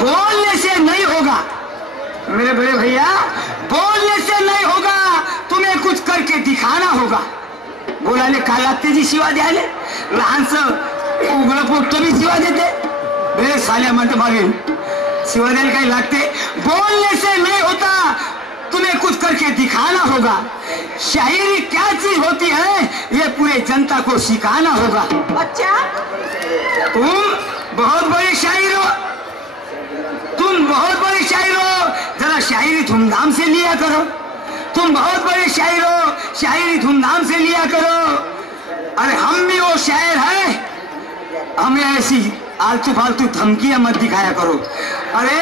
बोलने से नहीं होगा मेरे बड़े भैया, बोलने से नहीं होगा, तुम्हें कुछ करके दिखाना होगा. बोलाले काय लागते जी शिवा द्यायला, लहानसं उघडं पोट बी शिवा देते. बे साल्या म्हणते मागे शिवा द्यायला काय लागते. बोलने से नहीं होता, तुम्हें कुछ करके दिखाना होगा. शायरी क्या चीज होती है ये पूरे जनता को सिखाना होगा. अच्छा, तुम बहुत बड़े शायर हो, तुम बहुत बड़े शायर हो, जरा शायरी धूमधाम से लिया करो. तुम बहुत बड़े शायर हो, शायरी धूमधाम से लिया करो. अरे हम भी वो शायर है, हमें ऐसी आलतू फालतू धमकियां मत दिखाया करो. अरे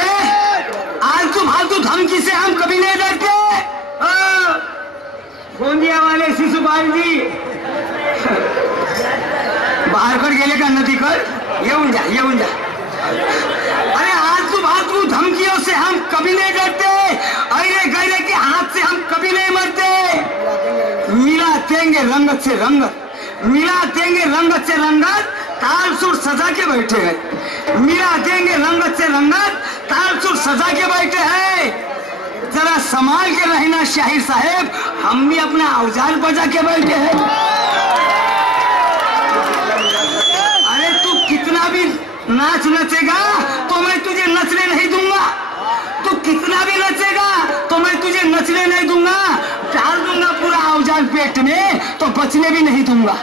आलतू फालतू धमकी से हम कभी नहीं डरते. गोंदिया वाले शिशुपाल जी बाहर कर गेले का नदीकर, येऊन जा येऊन जा. अरे आलतू फालतू धमकियों से हम कभी नहीं डरते. अरे गैरे के हाथ से हम कभी नहीं मरते. मिला देंगे रंगत से रंगत, मिला देंगे रंगत से रंगत, ताल सुर सजा के बैठे हैं. मिला देंगे रंगत से रंगत, ताल सुर सजा के बैठे हैं. जरा संभाल के रहना शाहिर साहेब, हम भी अपना औजार बजा के बैठे हैं. अरे तू कितना भी नाच नचेगा तो मैं तुझे नचने नहीं दूंगा. तू कितना भी नचेगा तो मैं तुझे नचने नहीं दूंगा. डाल दूंगा पूरा औजार पेट में तो बचने भी नहीं दूंगा.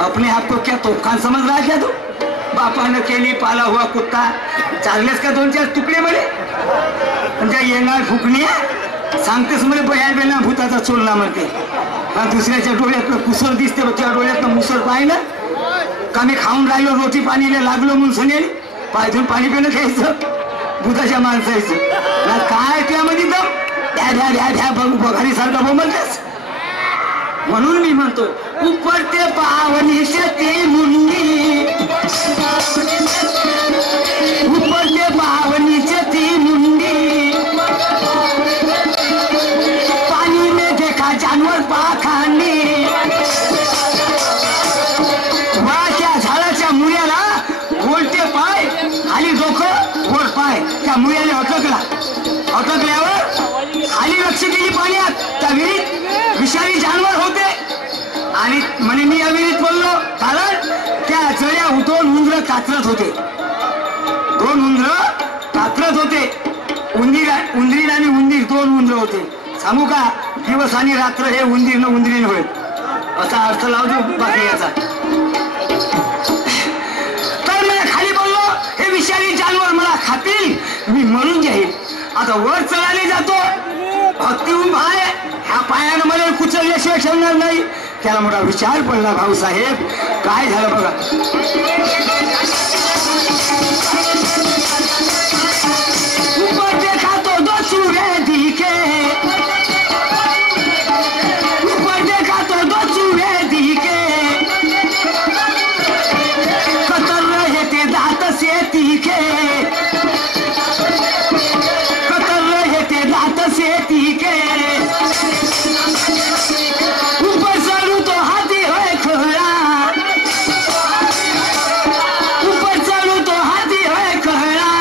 अपने आप को क्या तोपखान समझ रहा है क्या तू? बापा ने के लिए पाला हुआ कुत्ता, चार्लेस का 2-4 तुकडे बडे म्हणजे येणार फुकणी सांगतेस मला बयान बेना भूताचा चोलना म्हणते. दुसऱ्याच्या डोळ्यातलं कुसर दिसते, त्या डोळ्यातलं मुसर पाहिलं का मी खाऊन राहिलो रोटी पाणीला लागलो म्हणून सनेल पायथून पाणी पिणं घ्यायचं भूताच्या माणसायचं ना. काय त्यामध्ये दम द्या द्या द्या द्या बघारी सारखा बोलतेस. म्हणून मी म्हणतो उपरते पावनी शेती मुंडी, उपरते पावनी शेती मुंडी, पानी में देखा जानवर पाखांडी. त्या झाडाच्या मुळ्याला उलटे पाय, खाली डोकं वर पाय, त्या मुळ्याला अटकला. अटकल्यावर खाली लक्ष केली पाण्यात, त्या विहिरीत विषारी जानवर होते. आणि म्हणे मी या विहिरीत बोललो कारण त्या जळ्या 2 उंदरं कातरत होते. 2 उंदरं कातरत होते. उंदीर आणि उंदीर 2 उंदरं होते. सांगू का दिवस आणि रात्र हे उंदीर न उंदरीन होईल असा अर्थ लावतो बाकी याचा. तर मी खाली बोललो हे विषारी जानवर मला खातील, मी मरून जाईल. आता वर चढायला जातो, हत्ती उभा आहे, ह्या पायानं मला कुचलल्याशिवाय ठेवणार नाही. त्याला मोठा विचार पडला. भाऊसाहेब काय झालं बघा. ऊपर देखा तो 2 चूहे दिखे, ऊपर देखा तो 2 चूहे दिखे, कतर रहे थे दांत से तीखे, कतर रहे थे दांत से तीखे. ऊपर चढ़ू तो हाथी है खोला, ऊपर चढ़ू तो हाथी है खोला.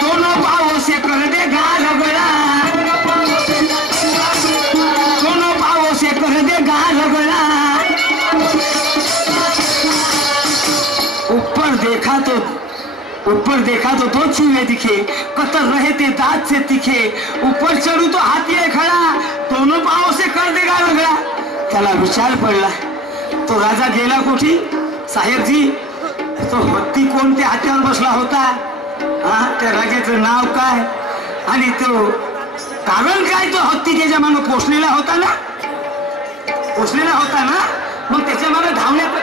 दोनों पाँवों से कर देगा रगड़ा, दोनों पाँवों से कर देगा रगड़ा. ऊपर देखा तो 2 चूहे दिखे, कतर रहे थे दांत से तीखे. ऊपर चढ़ू तो हाथी है खड़ा, दोनों पाँव से कर देगा रगड़ा. त्याला विचार पडला. तो राजा गेला कुठे साहेबजी. तो हत्ती कोणत्या हात्यावर बसला होता, हा त्या राजाचं नाव काय आणि तो कारण काय. तो हत्ती त्याच्या मागे पोचलेला होता ना, पोचलेला होता ना. मग त्याच्या मागे धावण्याचं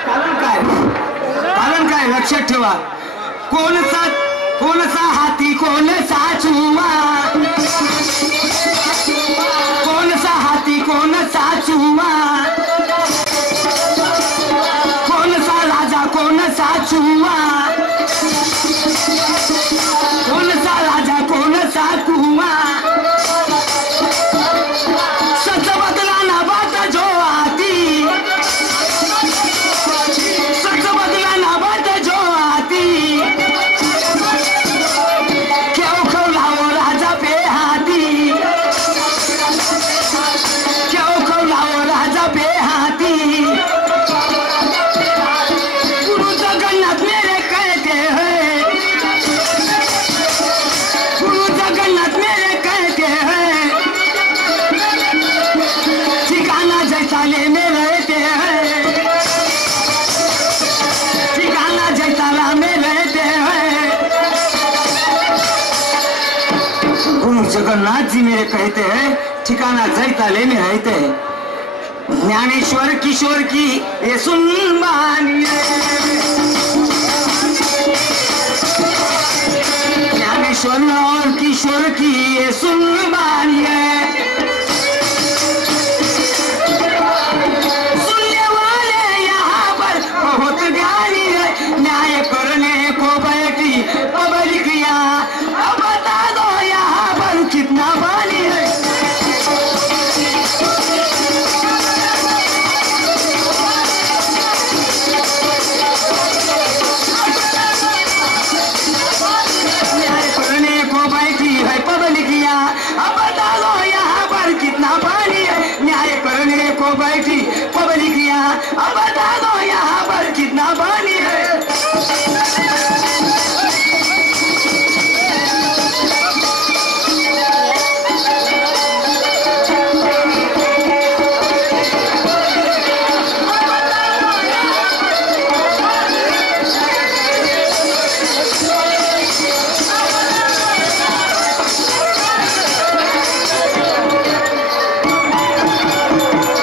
कारण काय लक्षात ठेवा. कोणसा हाती कोणसा चुवा, कोणसा हाती कोणसा चुवा, कोणसा राजा कोणसा चुवा, कोणसा राजा कोणसा कुवा. सच बदला ना बात जो आती, सच बदला ना रघुनाथ जी मेरे कहते हैं ठिकाना जैताले में रहते हैं। ज्ञानेश्वर किशोर की ये सुन मानिए, ज्ञानेश्वर और किशोर की ये सुन मानिए, सुनने वाले यहाँ पर बहुत ज्ञानी है। न्याय करने को बैठी पब्लिकिया, अब बता दो यहाँ पर कितना पानी है। न्याय करने को बैठी है पब्लिकिया, अब बता दो यहाँ पर कितना पानी है। न्याय करने को बैठी पब्लिकिया, अब बता दो यहाँ पर कितना पानी है।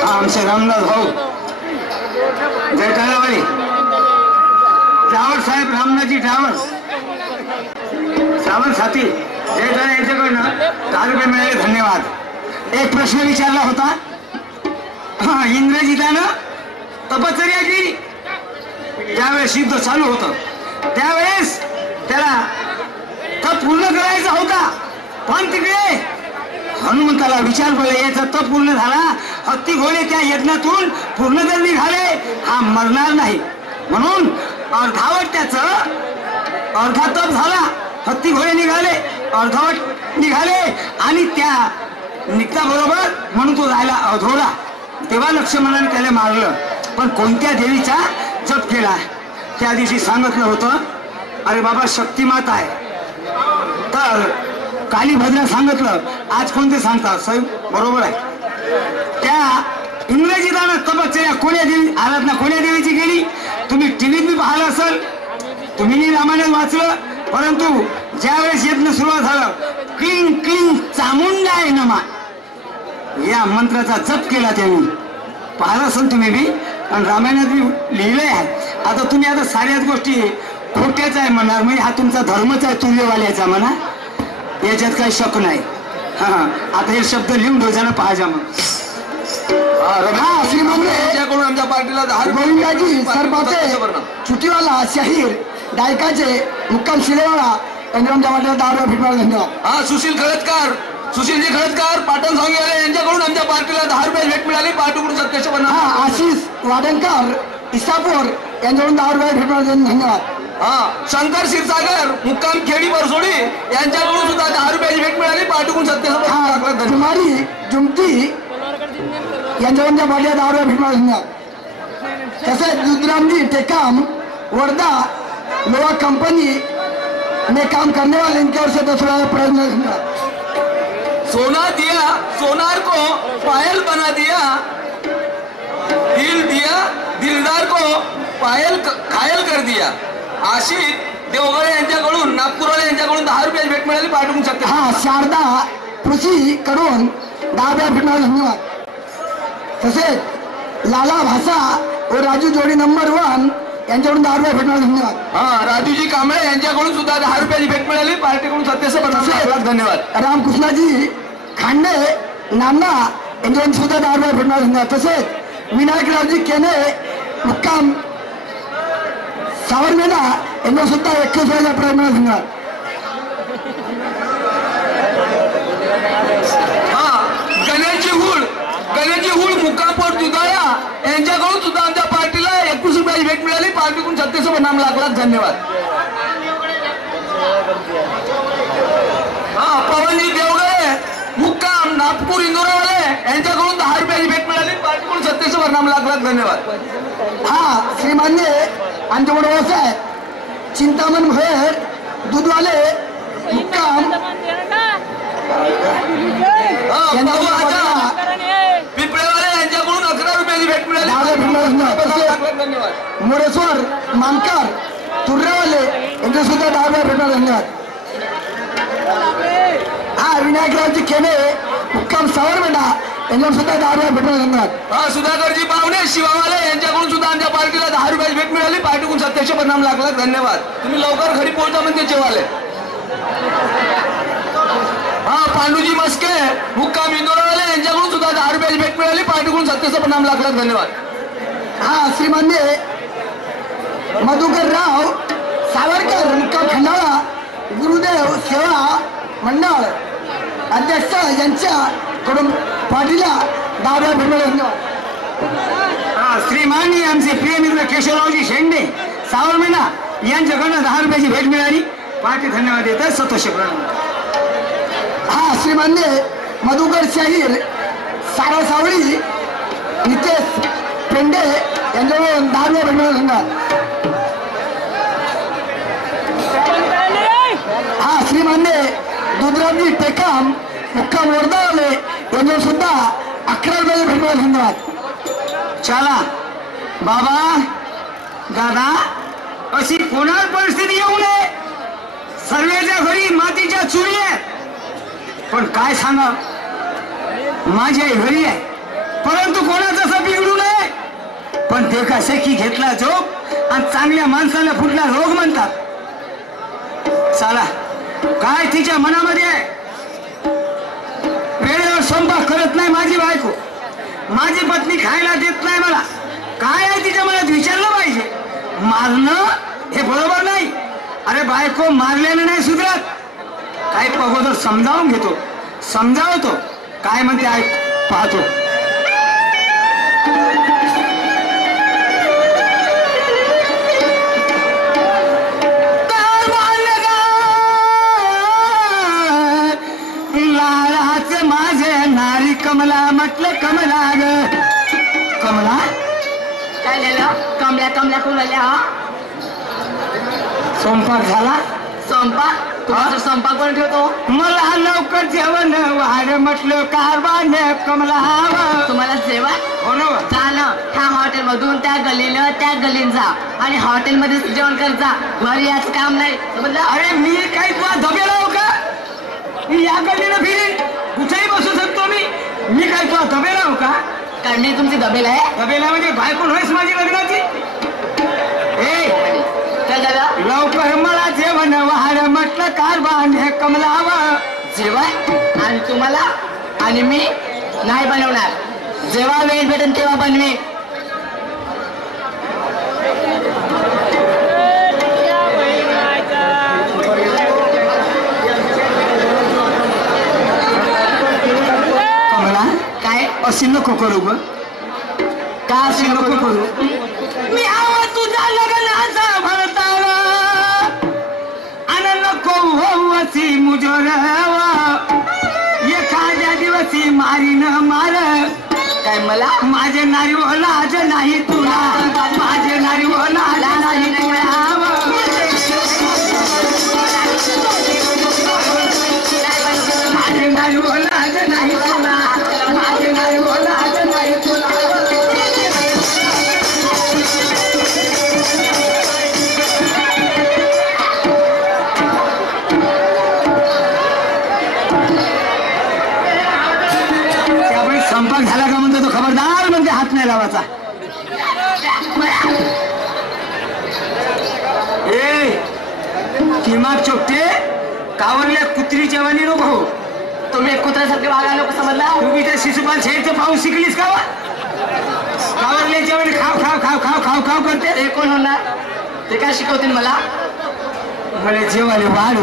आमचे रामनाथ भाऊ जयकारावाडी ड्रायव्हर साहेब, रामनाथजी ड्रायव्हर श्रावण साथी जयकारा यांच्याकडनं 10 रुपये मिळाले, धन्यवाद। एक प्रश्न विचारला होता, हा इंग्रजीतानं तपश्चर्या केली, ज्यावेळेस युद्ध चालू होतं त्यावेळेस त्याला तप पूर्ण करायचा होता, पण तिकडे हनुमंताला विचार पडला, याचा तप पूर्ण झाला, हत्ती घोडे त्या यज्ञातून पूर्ण जर निघाले हा मरणार नाही, म्हणून अर्धावट त्याचं अर्धा तप झाला, हत्ती घोडे निघाले, अर्धावट निघाले आणि त्या निघता बरोबर म्हणून तो जायला अधोडा, तेव्हा लक्ष्मणाने त्याला मारलं। पण कोणत्या देवीचा जप केला त्या दिवशी सांगितलं होतं, अरे बाबा शक्तिमाता आहे, तर कालीभद्रा सांगितलं, आज कोणते सांगतात साहेब, बरोबर आहे। त्या इंग्रजीतानं तपश्चर्या कोण्या देवी आराधना कोण्या देवीची केली, तुम्ही टीव्हीत बी पाहिलं असेल, तुम्ही रामायण वाचलं, परंतु ज्यावेळेस यज्ञ सुरुवात झालं, क्लीन क्लीन चामुंडाय नमा या मंत्राचा जप केला त्यांनी, पाहिलं असेल तुम्ही बी, आणि रामायणात बी लिहिलंय आहे। आता तुम्ही आता साऱ्याच गोष्टी खोट्याच आहे म्हणणार, म्हणजे हा तुमचा धर्मच आहे तुल्यवाल्याचा म्हणा, याच्यात काही शक नाही। हा आता हे शब्द लिहून रोजानं पाहायचा मग। यांच्याकडून आमच्या पार्टीला 10 गोविंदाजी सरपाते छुटीवाला शाहीर दायकाचे मुक्काम शिलेवाला यांच्या वाट्याला 10 रुपये फिटवायला धन्यवाद। हा सुशीलजी खळदकर पाटण सांगेवाले यांच्याकडून आमच्या पार्टीला 10 रुपये भेट मिळाली, पार्टीकडून सत्यक्ष बनला। हा आशिष वाडणकर इसापूर यांच्याकडून 10 रुपये फिटवायला धन्यवाद। हा शंकर क्षीरसागर मुक्काम खेडी बरसोडी यांच्याकडून सुद्धा 10 रुपयाची भेट मिळाली, पार्टीकडून सत्यक्ष हा कुमारी जुमती यांच्याकडून त्या वाट्याला 10 रुपये फिटवायला धन्यवाद। तसेच रुद्रामजी टेकाम वर्धा लोहा कंपनी में काम करने वाले इनके ओर से 10 रुपये प्रयत्न धन्यवाद। सोना दिया सोनार को पायल बना दिया, दिल दिया दिलदार को पायल घायल कर दिया। आशिष देवगळे यांच्याकडून नागपूरवाले यांच्याकडून 10 रुपयाची भेट मिळाली, पाठवून शकते। हा शारदा कृषी कडून 10 रुपये फिटवायला धन्यवाद। तसेच लाला भाषा व राजू जोडी नंबर 1 यांच्याकडून 10 रुपये फिटवायला धन्यवाद। हा राजूजी कांबळे यांच्याकडून सुद्धा 10 रुपयाची भेट मिळाली, पार्टीकडून सत्यसे धन्यवाद। रामकृष्णाजी खांडे नांदा यांच्याकडून सुद्धा 10 रुपये फिटवायला धन्यवाद। तसेच विनायकरावजी केने मुक्काम सावरमेला यांना सुद्धा 21 रुपयाचा प्रयत्न धन्यवाद। हा गणेशजी हुळ मुक्कामपोट दुधाळा यांच्याकडून सुद्धा आमच्या पार्टीला 21 रुपयाची भेट मिळाली, पार्टीकडून सत्यसे नाम लाख धन्यवाद। हा पवनजी देवगळे मुक्काम नागपूर इंदोरवाले यांच्याकडून 10 रुपयाची भेट मिळाली, पार्टीकडून सत्यसे नाम लाख धन्यवाद। हा श्रीमान्य आमच्याकडे व्यवसाय चिंतामण भोयर दूधवाले मुक्काम पिपळेवाले यांच्याकडून 11 रुपयाची भेट मिळाली, धन्यवाद। मोरेश्वर मानकर तुर्रेवाले यांचे सुद्धा 10 रुपये भेटणार धन्यवाद। हा विनायकरावजी केने मुक्काम सावरमेंढा यांच्यावर सुद्धा 10 रुपये भेटणार धन्यवाद. हा सुधाकरजी पाहुणे शिवावाले यांच्याकडून सुद्धा आमच्या पार्टीला 10 रुपयाची भेट मिळाली. पार्टीकडून 750 लाख धन्यवाद. तुम्ही लवकर घरी पोहोचा म्हणजे जेवाले. हा पांडुजी मस्के मुक्काम इंदोरवाले यांच्याकडून सुद्धा 10 रुपयाची भेट मिळाली. पार्टीकडून 750 लाख धन्यवाद. हा श्रीमान्य मधुकरराव सावरकर मुक्काम खंडाळा गुरुदेव सेवा मंडळ अध्यक्ष यांच्याकडून पार्टीला 10 रुपये भेटणार धन्यवाद. हा श्रीमानी आमचे प्रिय मित्र केशवरावजी शेंडे सावरमेंढा यांच्याकडनं 10 रुपयाची भेट मिळाली. पार्टी धन्यवाद देतात. सतोष प्रणाम. हा श्रीमान्य मधुकर शाहीर सारा सावळी नितेश पेंडे यांच्याकडून 10 रुपये भेटणार धन्यवाद. हा श्रीमान्य दुधरामजी टेकाम मुक्काम वर्धावाले यांच्यावर सुद्धा 11 रुपये भेटणार धन्यवाद. चला बाबा दादा अशी कोणावर परिस्थिती येऊ नये. सर्वेच्या घरी मातीच्या चुली आहेत. पण काय सांगा माझी आई घरी आहे परंतु कोणाचं असं बिघडू नये. पण ते कसे की घेतला झोप आणि चांगल्या माणसाला फुटला रोग म्हणतात. चला काय तिच्या मनामध्ये आहे. वेळेवर स्वयंपाक करत नाही माझी बायको. माझी पत्नी खायला देत नाही मला. काय आहे तिच्या मनात विचारलं पाहिजे. मारणं हे बरोबर नाही. अरे बायको मारल्याने नाही सुधरत. काही अगोदर समजावून घेतो समजावतो काय म्हणते ऐक पाहतो. लालाच माझे नारी कमला म्हटलं कमला ग कमला. काय झालं? कमल्या कमल्या कोण आल्या? स्वयंपाक झाला. स्वयंपाक तुमचा स्वयंपाक कोण ठेवतो? मला लवकर जेवण वाढ म्हटलं कारभार कमला हवं. तुम्हाला जेवण हो ना बा? जा ना ह्या हॉटेल मधून त्या गलीन जा आणि हॉटेलमध्ये जेवण कर जा. घरी याच काम नाही समजलं? अरे मी काही तुला धबे लावू का? मी या गल्लीनं फिरीन कुठेही बसू शकतो मी काय तुला धबे लावू का? काय मी तुमची दबेल आहे? धबेला म्हणजे बायको होईस माझी लग्नाची. काय झालं? लवकर मला जेवण वाढ म्हटलं कारभार कमला हवं. जेवण आणि तुम्हाला आणि मी नाही बनवणार. जेव्हा वेळ भेटेल तेव्हा बनवे. कमला काय अशी नको करू ग. का अशी नको करू. मी हवा तुझा लग्नाचा भरतावा आणि नको होवसी मुजोर एखाद्या दिवशी मारीन मार. काय मला माझे नारी लाज नाही तुला. माझे नारी लाज नाही तुला. माझे नारी लाज नाही तुला. माझे नारी लाज नाही तुला. स्वयंपाक झाला का म्हणतो तो खबरदार म्हणजे हात नाही लावायचा. ए किमाग चोपटे कावरल्या कुत्रीच्या वाणी नको. तुम्ही कुत्र्यासारखे वागा नको समजला? तुम्ही त्या शिशुपाल शेठचं पाऊस शिकलीस का? कावरल्याच्या वाणी खाव खाव खाव खाव खाव खाव करते. ते कोण होणार? ते काय शिकवतील मला? मला जेवायला वाढ